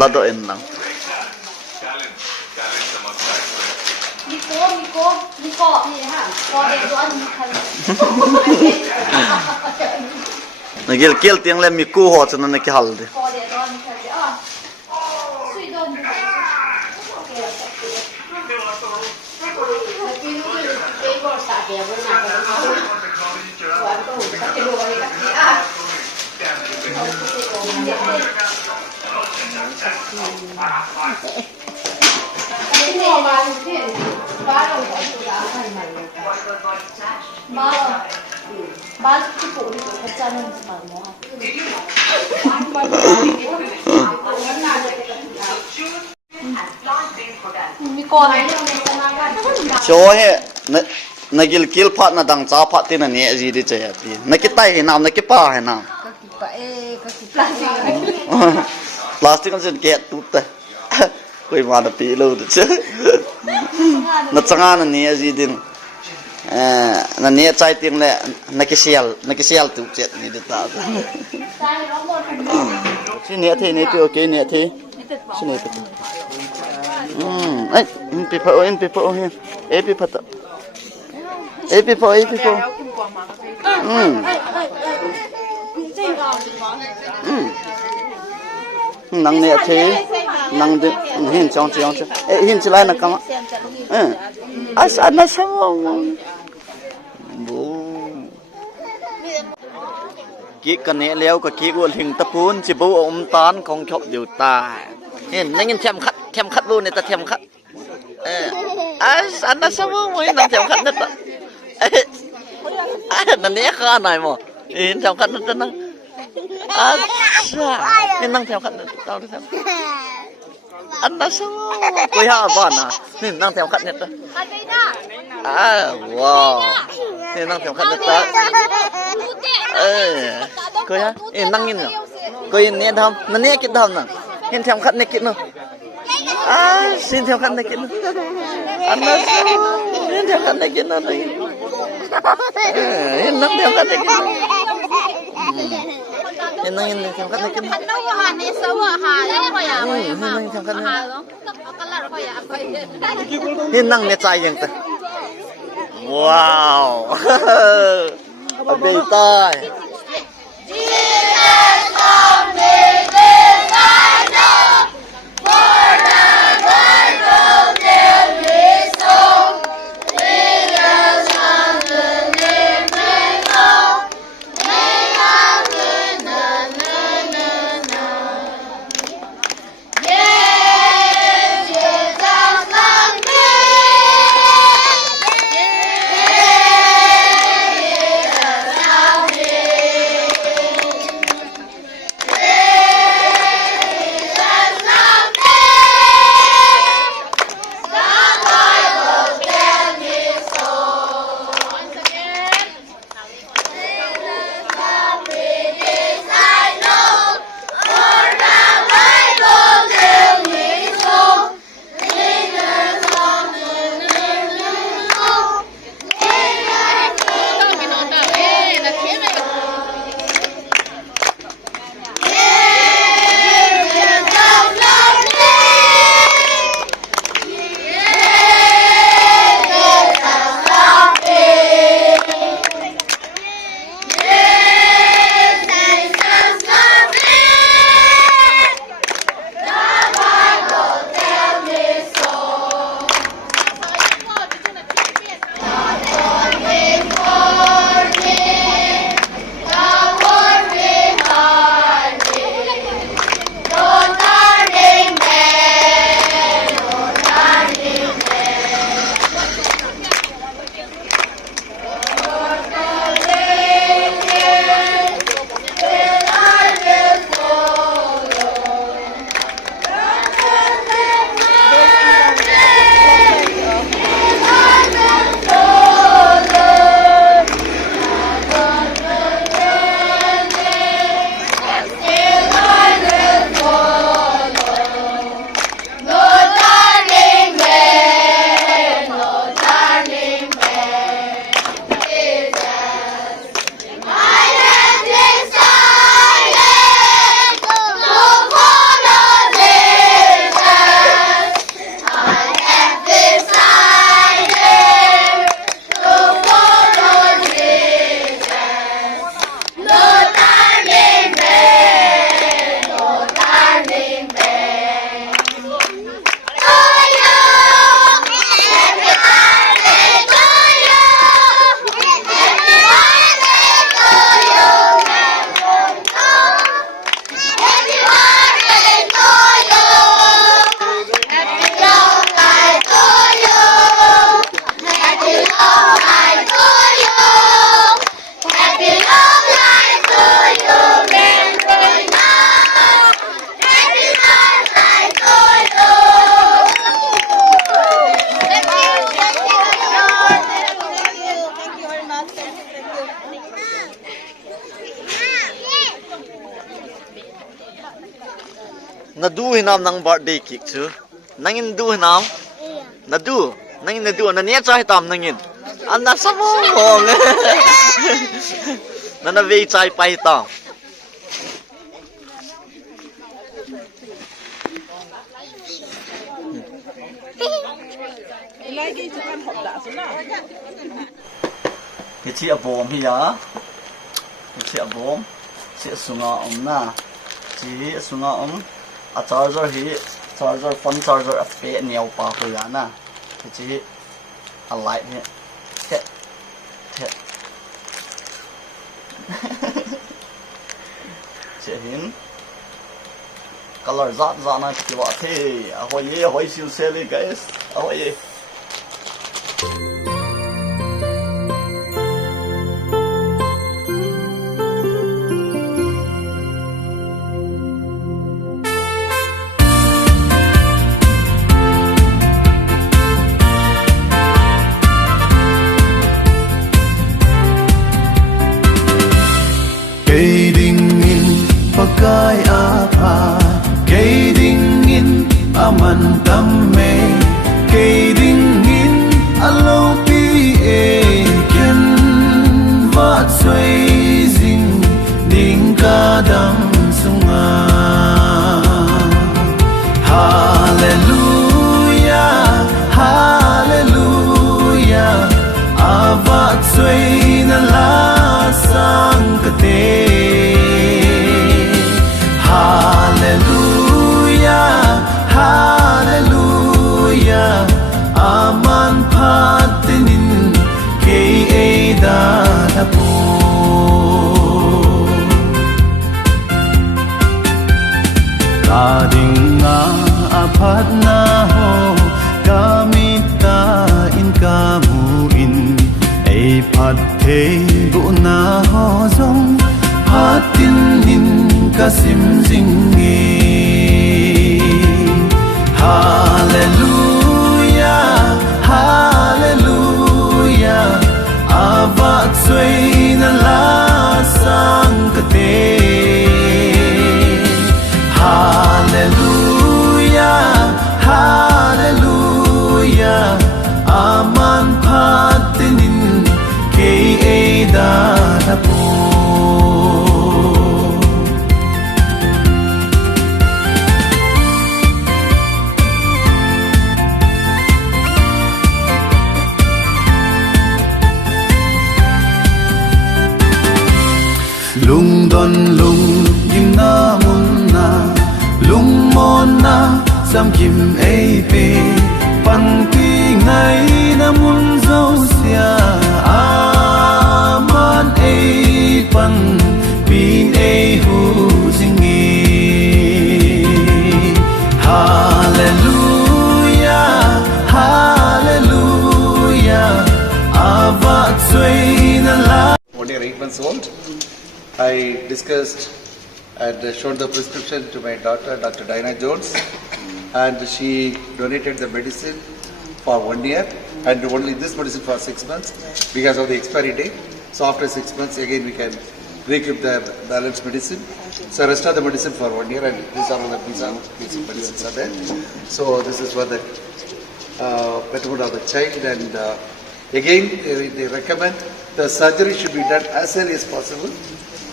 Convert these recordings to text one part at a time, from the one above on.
lado in lang Miko ni ha ko de doan mi khan nagil kel tiang le mi ku ho chun na ki hal de ko de doan mi khan ah sui don mi cho he nagil kel phat na dang cha phat tin ani ji de che ati nakitai he nam nakipa he nam plastic kan sen ke tut ta koi ma na pi lo de che na changa na ni ji din na ne chai ting le nakisial tu chet ni de ta chi ne the ne ti okay ne the chi ne ti ai in pi pho he e pi phat e pi pho nang ne the nang de hin chong e hin chilai na kama as ana samo bu ki kan ne leo ka ki ul hing ta pun chi bu tan khong chopอยู่ตาเห็นนั่งเข็มขัดbuเนี่ยตะเข็มขัดas ana samo mo nangเข็มขัดนั่นนั่นเนี่ยข้าหน่อยมั้งเห็นเข็มขัดนั่นนั่งนี่นั่งเข็มขัดตาดูสิana samo ko ya ba naนี่นั่งเข็มขัดเนี่ยว้าวนี่นั่งเข็มขัดเนี่ยก็yaนั่งยินเนาะก็ยินเนี่ยทำนั่นเนี่ยคิดทำน่ะเห็นเข็มขัดเนี่ยคิดเนาะสินเข็มขัดเนี่ยคิดเนาะอันนั้นเห็นเข็มขัดเนี่ยคิดเนาะเห็นนั่งเข็มขัดเนี่ยคิดเนาะเห็นนั่งยินเข็มขัดเนี่ยคิดเนาะเห็นนั่งเนี่ยใจยังแต่ว้าวเอาไปตาย na du hinam nang birthday cake chu nangin du hinam na du nangin na du na nia chai tam nangin an na samo hong na ve chai pai tam cái chị ở bồn thì giờ cái chị ở bồn chị xuống ống na chị xuống ống à charger hi charger phone charger ở phía nhiều pa hồi giờ na cái chị à light hi thế thế chị hin color zat na chị bảo thế hồi siêu xe đi guys hồi Pakai Atha, cây đinh in aman tamme, cây đinh in alo pi e ken vat suy dinh ding ca dam sunga. Hallelujah, Hallelujah, avat suy na la sang kate. Hallelujah, Hallelujah, aman patinin kay Ada na po. Kading nga apat na ho, gamit tain kamuin, ay patay bu na ho zong, patinin kasim zingi. Hallelujah, Hallelujah, avat suy na la sang kate. Hallelujah, Hallelujah, aman patinin kay Ada na po. Lung don lung yim na mun na lung mon na sam kim ei pe pan ti ngai na mun zo sia aman ei pan pin ei hu zingi. Hallelujah, Hallelujah, avat suy na la. 8 months old. I discussed and showed the prescription to my daughter, Dr. Diana Jones, and she donated the medicine for 1 year and only this medicine for 6 months because of the expiry date. So after 6 months again we can recoup the balance medicine. So rest of the medicine for 1 year and these are all the basic medicines are there. So this is for the betterment of the child and again they recommend the surgery should be done as early as possible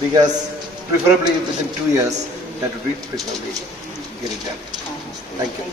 because preferably within 2 years that would be preferably get it done. Thank you.